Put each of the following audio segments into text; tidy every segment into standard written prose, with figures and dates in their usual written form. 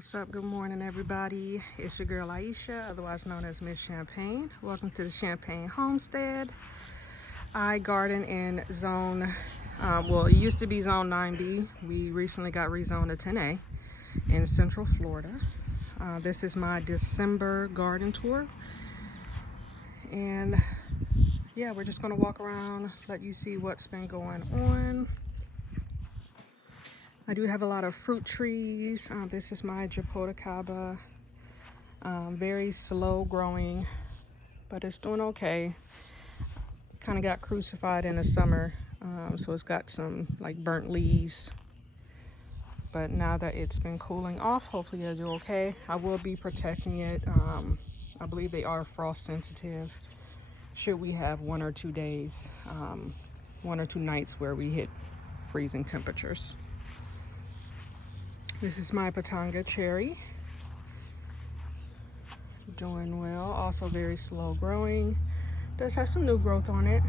What's up? Good morning, everybody. It's your girl Aisha, otherwise known as Miss Champagne. Welcome to the Champagne Homestead. I garden in zone, well, it used to be zone 9B. We recently got rezoned to 10A in Central Florida. This is my December garden tour. And yeah, we're just gonna walk around, let you see what's been going on. I do have a lot of fruit trees. This is my Japoticaba. Very slow growing, but it's doing okay. Kind of got crucified in the summer, so it's got some like burnt leaves. But now that it's been cooling off, hopefully it'll do okay. I will be protecting it. I believe they are frost sensitive. Should we have 1 or 2 days, 1 or 2 nights where we hit freezing temperatures. This is my Patanga cherry. Doing well, also very slow growing. Does have some new growth on it.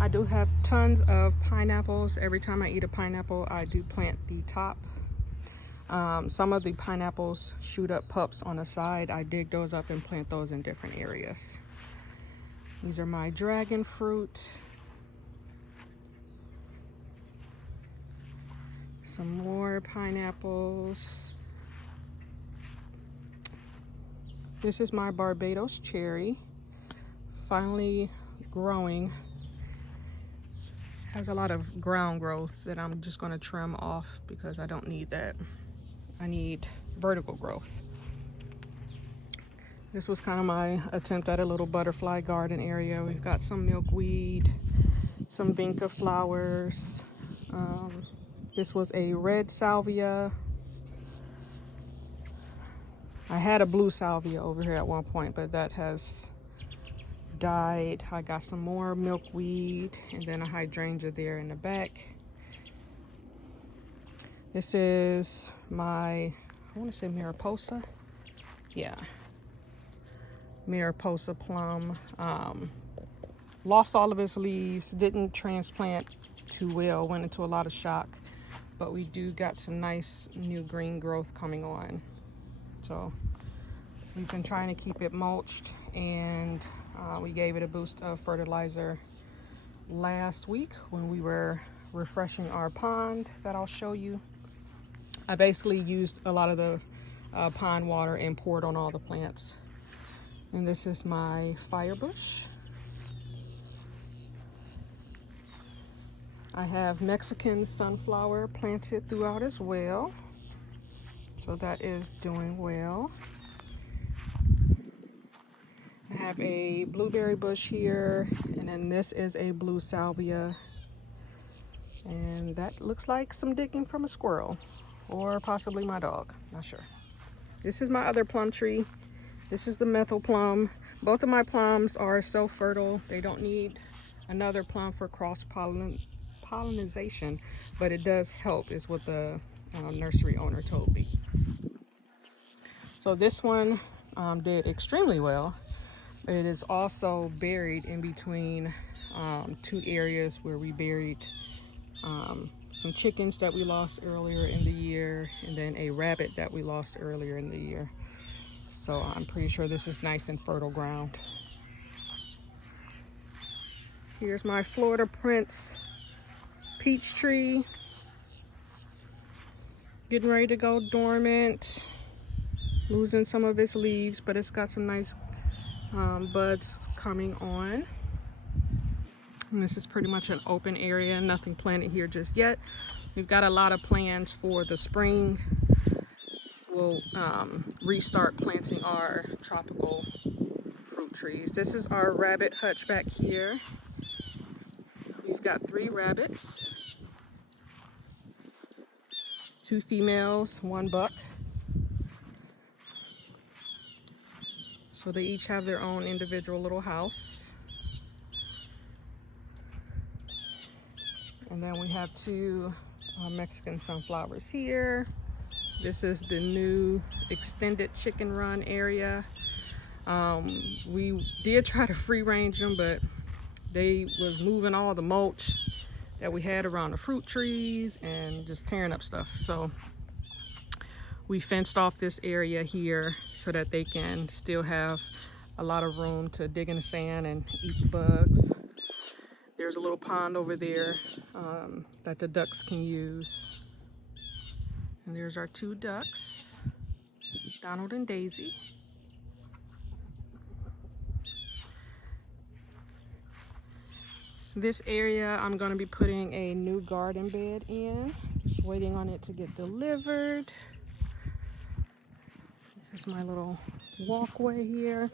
I do have tons of pineapples. Every time I eat a pineapple, I do plant the top. Some of the pineapples shoot up pups on the side. I dig those up and plant those in different areas. These are my dragon fruit. Some more pineapples. This is my Barbados cherry. Finally growing. Has a lot of ground growth that I'm just going to trim off because I don't need that. I need vertical growth. This was kind of my attempt at a little butterfly garden area. We've got some milkweed, some vinca flowers. This was a red salvia. I had a blue salvia over here at one point, but that has died. I got some more milkweed and then a hydrangea there in the back. This is my, I want to say Mariposa. Yeah, Mariposa plum. Lost all of its leaves, didn't transplant too well, went into a lot of shock. But we do got some nice new green growth coming on. So we've been trying to keep it mulched, and we gave it a boost of fertilizer last week when we were refreshing our pond that I'll show you. I basically used a lot of the pond water and poured on all the plants. And this is my firebush. I have Mexican sunflower planted throughout as well. So that is doing well. I have a blueberry bush here, and then this is a blue salvia. And that looks like some digging from a squirrel, or possibly my dog, not sure. This is my other plum tree. This is the methyl plum. Both of my plums are self-fertile. They don't need another plum for cross-pollination, but it does help, is what the nursery owner told me. So this one did extremely well. It is also buried in between 2 areas where we buried some chickens that we lost earlier in the year, and then a rabbit that we lost earlier in the year. So I'm pretty sure this is nice and fertile ground. Here's my Florida Prince peach tree. Getting ready to go dormant. Losing some of its leaves, but it's got some nice buds coming on. And this is pretty much an open area, nothing planted here just yet. We've got a lot of plans for the spring. We'll restart planting our tropical fruit trees. This is our rabbit hutch back here. We've got 3 rabbits, 2 females, 1 buck. So they each have their own individual little house. And then we have 2 Mexican sunflowers here. This is the new extended chicken run area. We did try to free range them, but they was moving all the mulch that we had around the fruit trees and just tearing up stuff. So We fenced off this area here so that they can still have a lot of room to dig in the sand and eat bugs. There's a little pond over there that the ducks can use. And there's our 2 ducks, Donald and Daisy. This area I'm going to be putting a new garden bed in. Just waiting on it to get delivered. This is my little walkway here.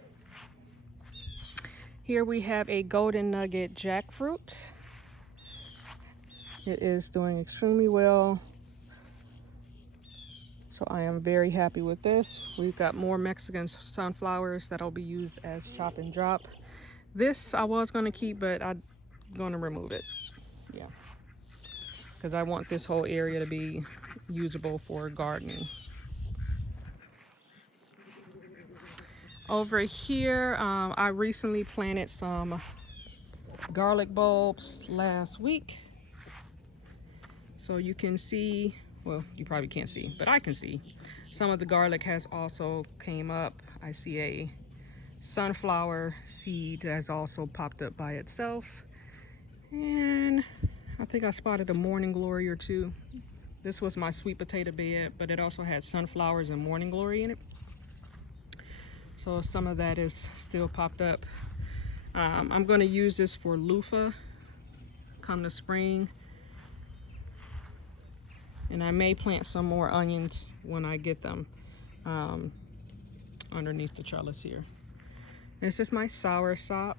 Here we have a golden nugget jackfruit. It is doing extremely well. So I am very happy with this. We've got more Mexican sunflowers that'll be used as chop and drop. This I was going to keep, but I'm going to remove it. Yeah. Because I want this whole area to be usable for gardening. Over here, I recently planted some garlic bulbs last week. So you can see, well, you probably can't see, but I can see some of the garlic has also came up. I see a sunflower seed that's also popped up by itself. And I think I spotted a morning glory or 2. This was my sweet potato bed, but it also had sunflowers and morning glory in it. So some of that is still popped up. I'm going to use this for loofah come the spring. And I may plant some more onions when I get them underneath the trellis here. This is my soursop.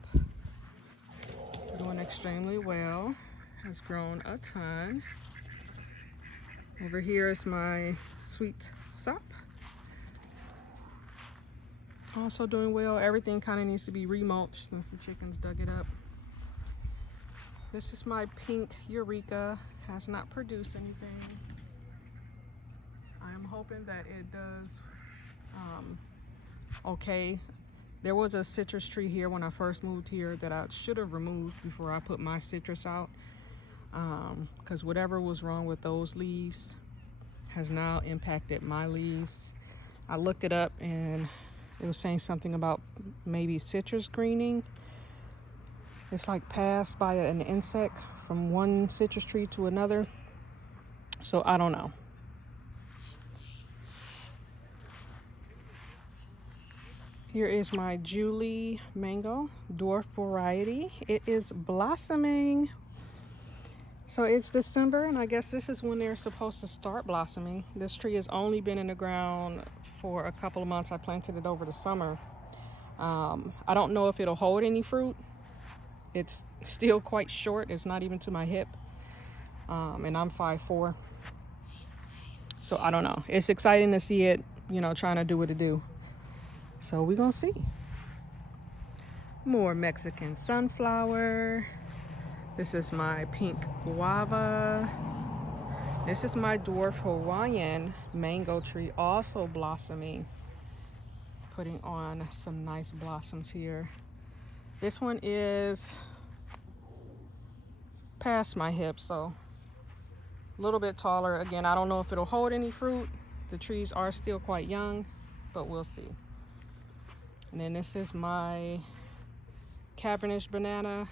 Doing extremely well. Has grown a ton. Over here is my sweet sop. Also doing well. Everything kind of needs to be remulched since the chickens dug it up. This is my pink Eureka. Has not produced anything. I am hoping that it does okay. There was a citrus tree here when I first moved here that I should have removed before I put my citrus out. Because whatever was wrong with those leaves has now impacted my leaves. I looked it up and it was saying something about maybe citrus greening. It's like passed by an insect from one citrus tree to another. So I don't know. Here is my Julie mango, dwarf variety. It is blossoming. So it's December, and I guess this is when they're supposed to start blossoming. This tree has only been in the ground for a couple of months. I planted it over the summer. I don't know if it'll hold any fruit. It's still quite short. It's not even to my hip. And I'm 5'4". So I don't know. It's exciting to see it, you know, trying to do what it do. So we're gonna see. More Mexican sunflower. This is my pink guava. This is my dwarf Hawaiian mango tree, also blossoming. Putting on some nice blossoms here. This one is past my hip, so a little bit taller. Again, I don't know if it'll hold any fruit. The trees are still quite young, but we'll see. And then this is my Cabernet banana.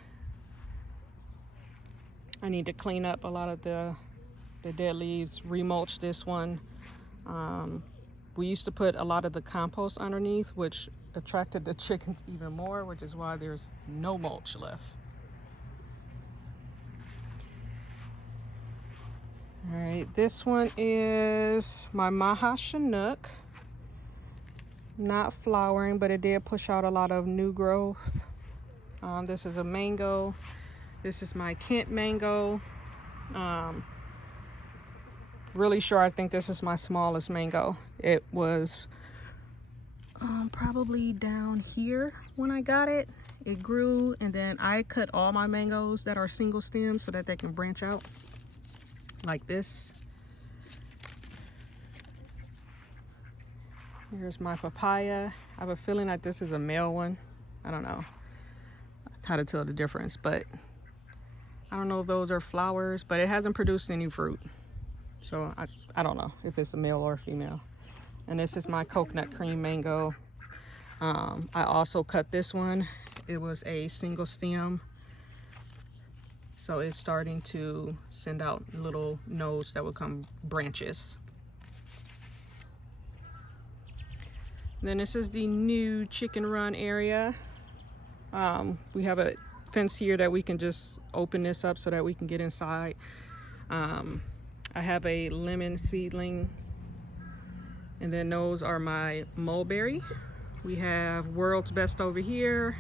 I need to clean up a lot of the dead leaves, remulch this one. We used to put a lot of the compost underneath, which attracted the chickens even more, which is why there's no mulch left. All right, this one is my Maha Chinook. Not flowering, but it did push out a lot of new growth. This is a mango. This is my Kent mango. Really sure I think this is my smallest mango. It was probably down here when I got it. It grew, and then I cut all my mangoes that are single stems so that they can branch out like this. Here's my papaya. I have a feeling that this is a male one. I don't know how to tell the difference, but I don't know if those are flowers, but it hasn't produced any fruit. So I don't know if it's a male or a female. And this is my coconut cream mango. I also cut this one. It was a single stem, so it's starting to send out little nodes that will come branches. Then this is the new chicken run area. We have a fence here that we can just open this up so that we can get inside. I have a lemon seedling, and then those are my mulberry. We have World's Best over here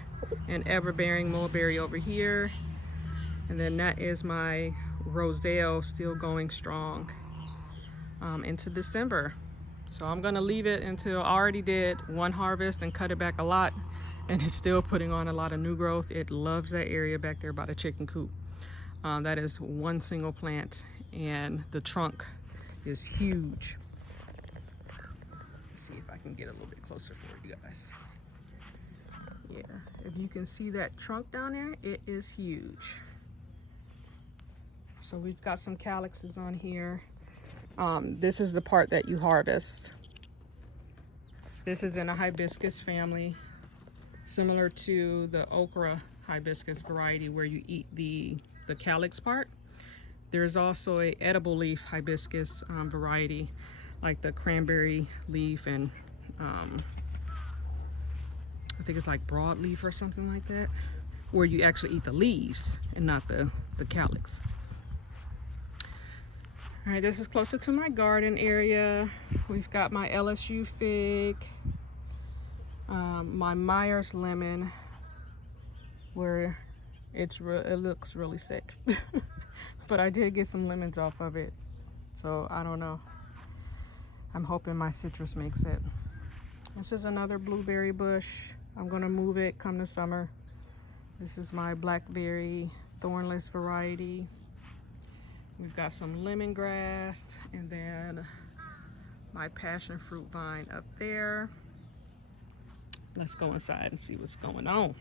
and Everbearing Mulberry over here. And then that is my roselle, still going strong into December. So I'm gonna leave it until I already did one harvest and cut it back a lot, and it's still putting on a lot of new growth. It loves that area back there by the chicken coop. That is one single plant, and the trunk is huge. See if I can get a little bit closer for you guys. Yeah, if you can see that trunk down there, it is huge. So we've got some calyxes on here. This is the part that you harvest. This is in a hibiscus family, similar to the okra hibiscus variety where you eat the calyx part. There's also a edible leaf hibiscus variety, like the cranberry leaf, and I think it's like broadleaf or something like that, where you actually eat the leaves and not the calyx. All right, this is closer to my garden area. We've got my LSU fig, my Myers lemon, where it looks really sick, but I did get some lemons off of it, so I don't know. I'm hoping my citrus makes it. This is another blueberry bush. I'm gonna move it come the summer. This is my blackberry thornless variety. We've got some lemongrass, and then my passion fruit vine up there. Let's go inside and see what's going on.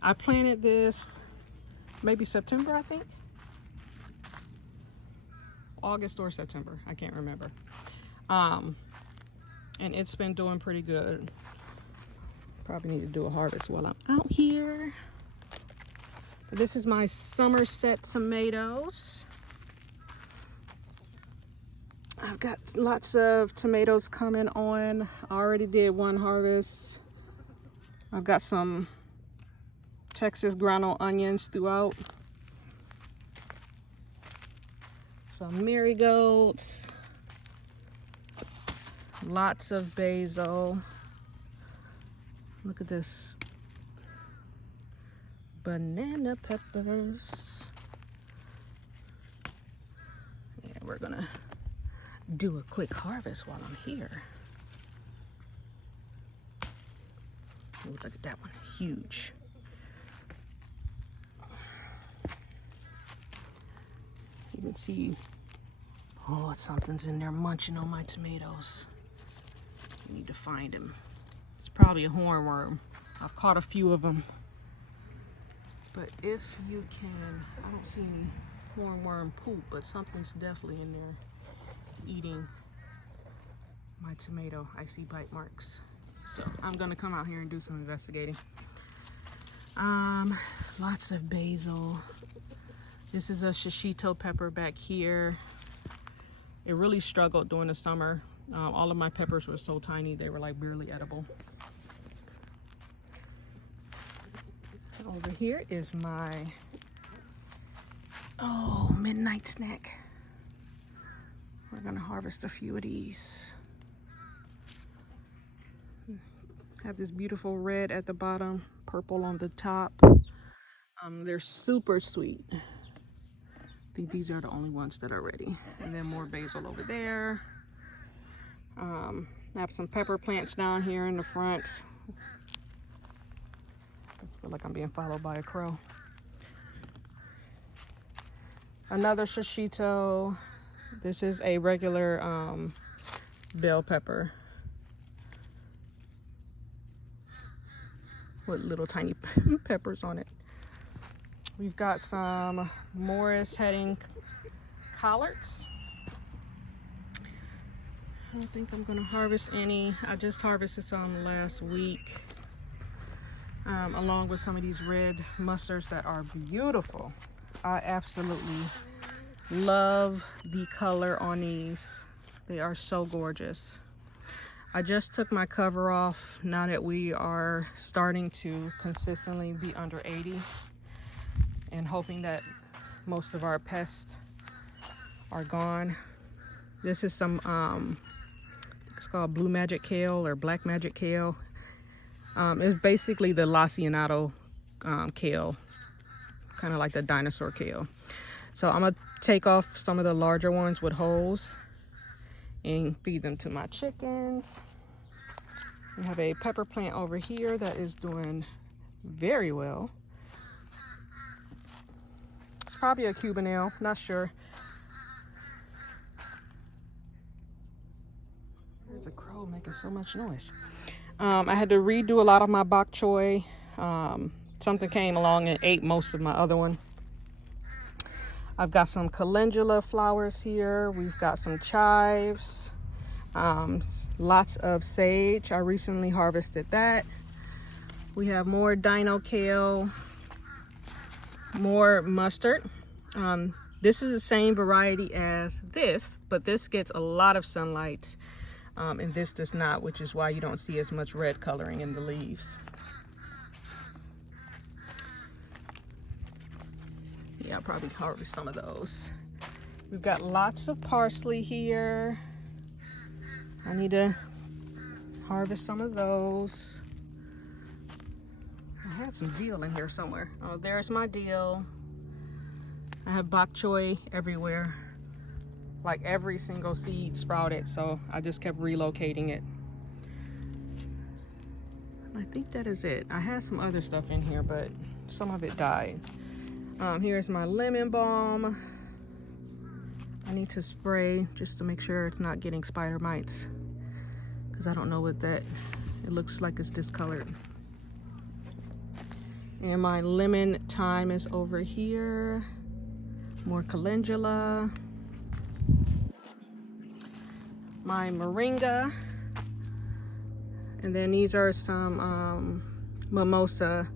I planted this maybe September, I think. August or September, I can't remember. And it's been doing pretty good. Probably need to do a harvest while I'm out here. This is my Somerset tomatoes. I've got lots of tomatoes coming on. I already did one harvest. I've got some Texas ground onions throughout. Some marigolds. Lots of basil. Look at this. Banana peppers. Yeah, we're gonna do a quick harvest while I'm here. Oh, look at that one, huge. You can see, oh, something's in there munching on my tomatoes. I need to find him. It's probably a hornworm. I've caught a few of them. But if you can, I don't see any hornworm poop, but something's definitely in there eating my tomato. I see bite marks. So I'm gonna come out here and do some investigating. Lots of basil. This is a shishito pepper back here. It really struggled during the summer. All of my peppers were so tiny, they were like barely edible. Over here is my, midnight snack. We're gonna harvest a few of these. Have this beautiful red at the bottom, purple on the top. They're super sweet. I think these are the only ones that are ready. And then more basil over there. I have some pepper plants down here in the front. I feel like I'm being followed by a crow. Another shishito. This is a regular bell pepper with little tiny peppers on it. We've got some Morris heading collards. I don't think I'm gonna harvest any. I just harvested some last week, along with some of these red mustards that are beautiful. I absolutely love the color on these. They are so gorgeous. I just took my cover off now that we are starting to consistently be under 80 and hoping that most of our pests are gone. This is some, it's called blue magic kale or black magic kale. It's basically the lacinato kale, kind of like the dinosaur kale. So I'm gonna take off some of the larger ones with holes and feed them to my chickens. We have a pepper plant over here that is doing very well. It's probably a Cubanelle, not sure. There's a crow making so much noise. I had to redo a lot of my bok choy. Something came along and ate most of my other one. I've got some calendula flowers here. We've got some chives. Lots of sage. I recently harvested that. We have more dino kale, more mustard. This is the same variety as this, but this gets a lot of sunlight, and this does not, which is why you don't see as much red coloring in the leaves. Yeah, I'll probably harvest some of those. We've got lots of parsley here. I need to harvest some of those. I had some dill in here somewhere. Oh, there's my dill. I have bok choy everywhere. Like every single seed sprouted, so I just kept relocating it. I think that is it. I had some other stuff in here, but some of it died. Here's my lemon balm. I need to spray just to make sure it's not getting spider mites, because I don't know what that, it looks like it's discolored. And my lemon thyme is over here. More calendula. My moringa. And then these are some mimosa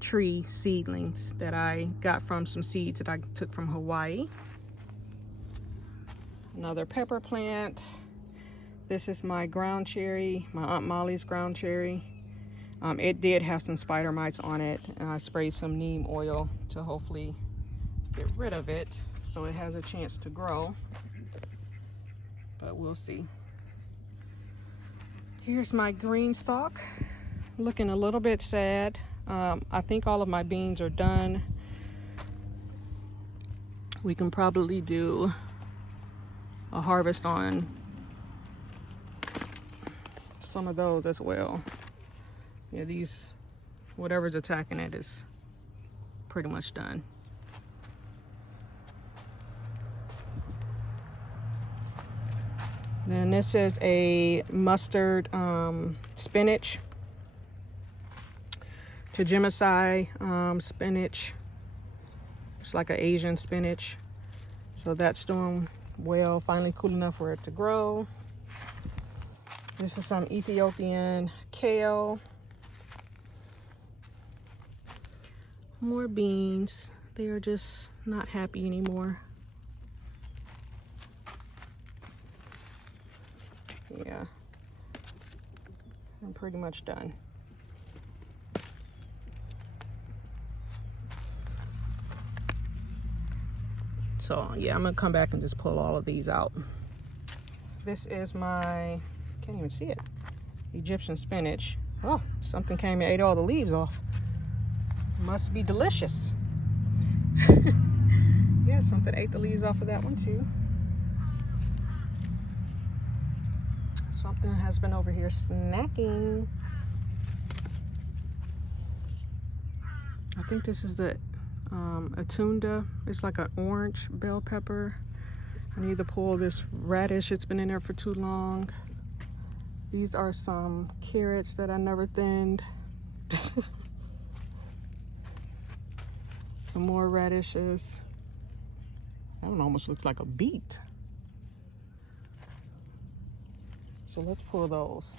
tree seedlings that I got from some seeds that I took from Hawaii. Another pepper plant. This is my ground cherry, my Aunt Molly's ground cherry. It did have some spider mites on it, and I sprayed some neem oil to hopefully get rid of it so it has a chance to grow, but we'll see. Here's my green stalk, looking a little bit sad. I think all of my beans are done. We can probably do a harvest on some of those as well. Yeah, these, whatever's attacking it is pretty much done. Then this is a mustard spinach. Tajimicai spinach. It's like an Asian spinach. So that's doing well, finally cool enough for it to grow. This is some Ethiopian kale. More beans. They are just not happy anymore. Yeah, I'm pretty much done. So yeah, I'm gonna come back and just pull all of these out. This is my, can't even see it, Egyptian spinach. Oh, something came and ate all the leaves off. Must be delicious. Yeah, something ate the leaves off of that one too. Something has been over here snacking. I think this is the Atunda. It's like an orange bell pepper. I need to pull this radish. It's been in there for too long. These are some carrots that I never thinned. Some more radishes. That one almost looks like a beet. So let's pull those.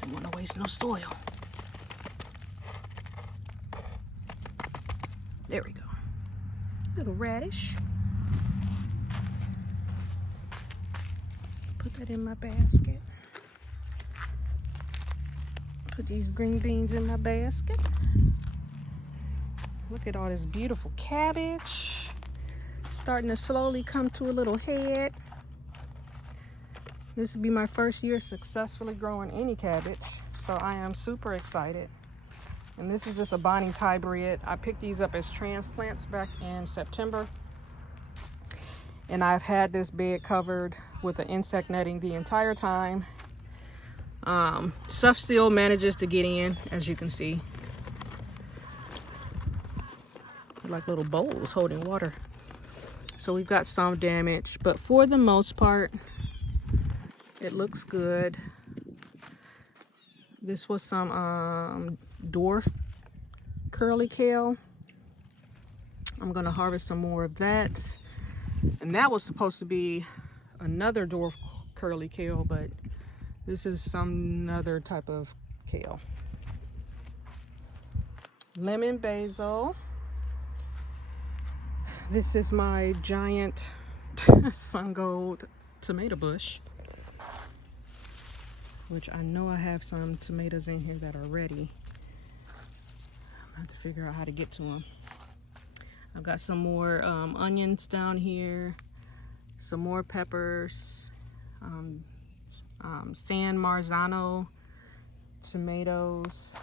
Don't want to waste no soil. There we go. Little radish. Put that in my basket. Put these green beans in my basket. Look at all this beautiful cabbage. Starting to slowly come to a little head. This will be my first year successfully growing any cabbage, so I am super excited. And this is just a Bonnie's hybrid. I picked these up as transplants back in September. And I've had this bed covered with an insect netting the entire time. Stuff still manages to get in, as you can see. They're like little bowls holding water. So we've got some damage, but for the most part, it looks good. This was some dwarf curly kale. I'm gonna harvest some more of that. And that was supposed to be another dwarf curly kale, but this is some other type of kale. Lemon basil. This is my giant sun gold tomato bush, which I know I have some tomatoes in here that are ready. I'm gonna have to figure out how to get to them. I've got some more onions down here, some more peppers, San Marzano tomatoes.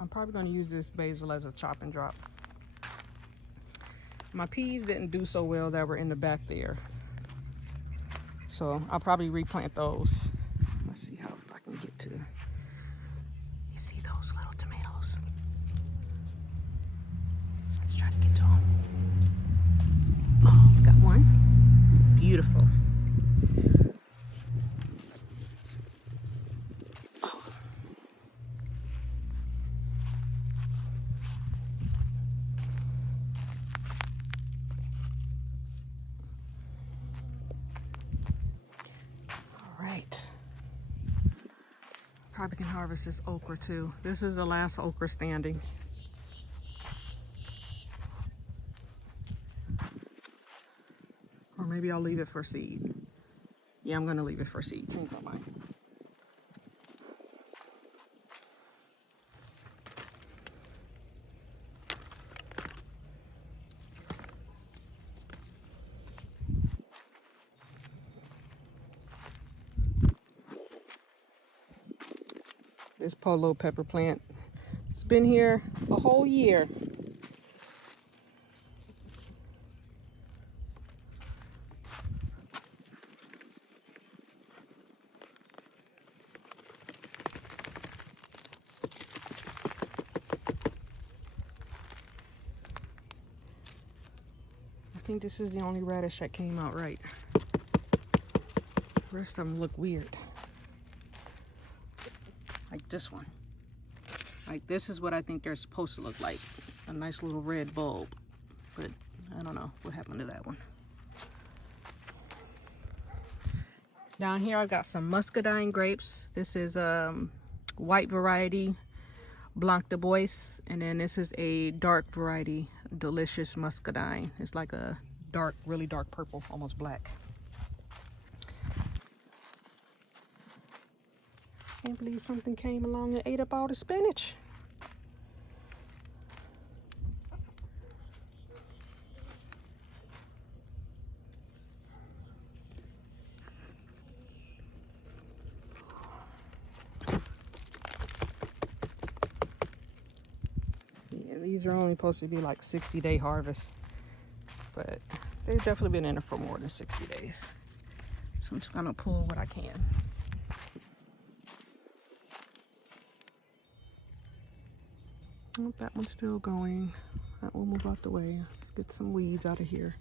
I'm probably going to use this basil as a chop and drop. My peas didn't do so well that were in the back there, so I'll probably replant those. Let's see how if I can get to. You see those little tomatoes? Let's try to get to them. Oh, got one. Beautiful. Oh. All right. Probably can harvest this okra too. This is the last okra standing. Or maybe I'll leave it for seed. Yeah, I'm gonna leave it for seed. Change my mind. This polo pepper plant, it's been here a whole year. I think this is the only radish that came out right. The rest of them look weird. Like this one. Like this is what I think they're supposed to look like. A nice little red bulb. But I don't know what happened to that one. Down here I've got some muscadine grapes. This is white variety, Blanc de Bois. And then this is a dark variety, delicious muscadine. It's like a dark, really dark purple, almost black. Can't believe something came along and ate up all the spinach. Yeah, these are only supposed to be like 60-day harvests, but they've definitely been in there for more than 60 days. So I'm just gonna pull what I can. Oh, that one's still going. That will move out the way. Let's get some weeds out of here.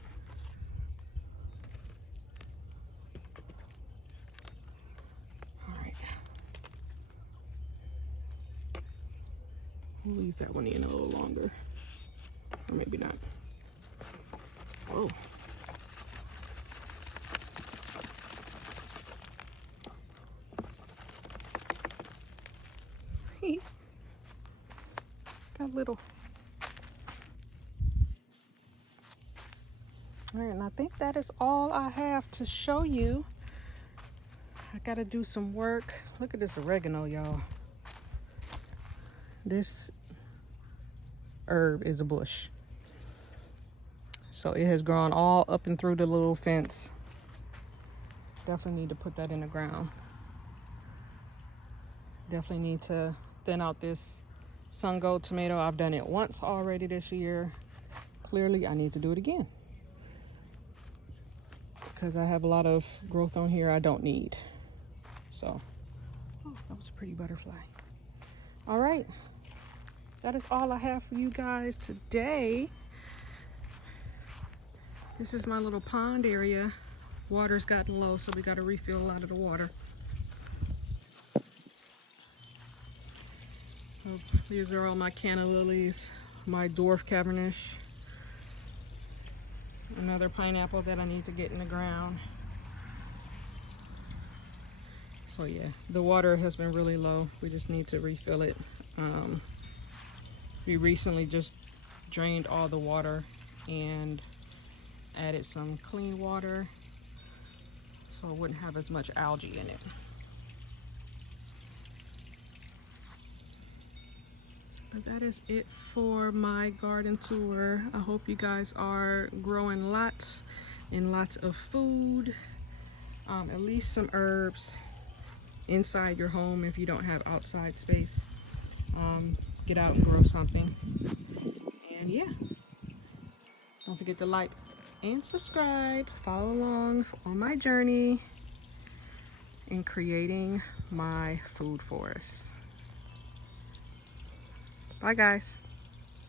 We'll leave that one in a little longer. Or maybe not. Oh. Got little. All right, and I think that is all I have to show you. I gotta do some work. Look at this oregano, y'all. This herb is a bush. So it has grown all up and through the little fence. Definitely need to put that in the ground. Definitely need to thin out this sun gold tomato. I've done it once already this year. Clearly I need to do it again, because I have a lot of growth on here I don't need. So, oh, that was a pretty butterfly. All right, that is all I have for you guys today. This is my little pond area. Water's gotten low, so we got to refill a lot of the water. So these are all my canna lilies, my dwarf cabernet, another pineapple that I need to get in the ground. So yeah, the water has been really low. We just need to refill it. We recently just drained all the water and added some clean water so it wouldn't have as much algae in it. But that is it for my garden tour. I hope you guys are growing lots and lots of food, at least some herbs inside your home if you don't have outside space. Get out and grow something. And yeah, don't forget to like and subscribe. Follow along on my journey in creating my food forest. Bye guys.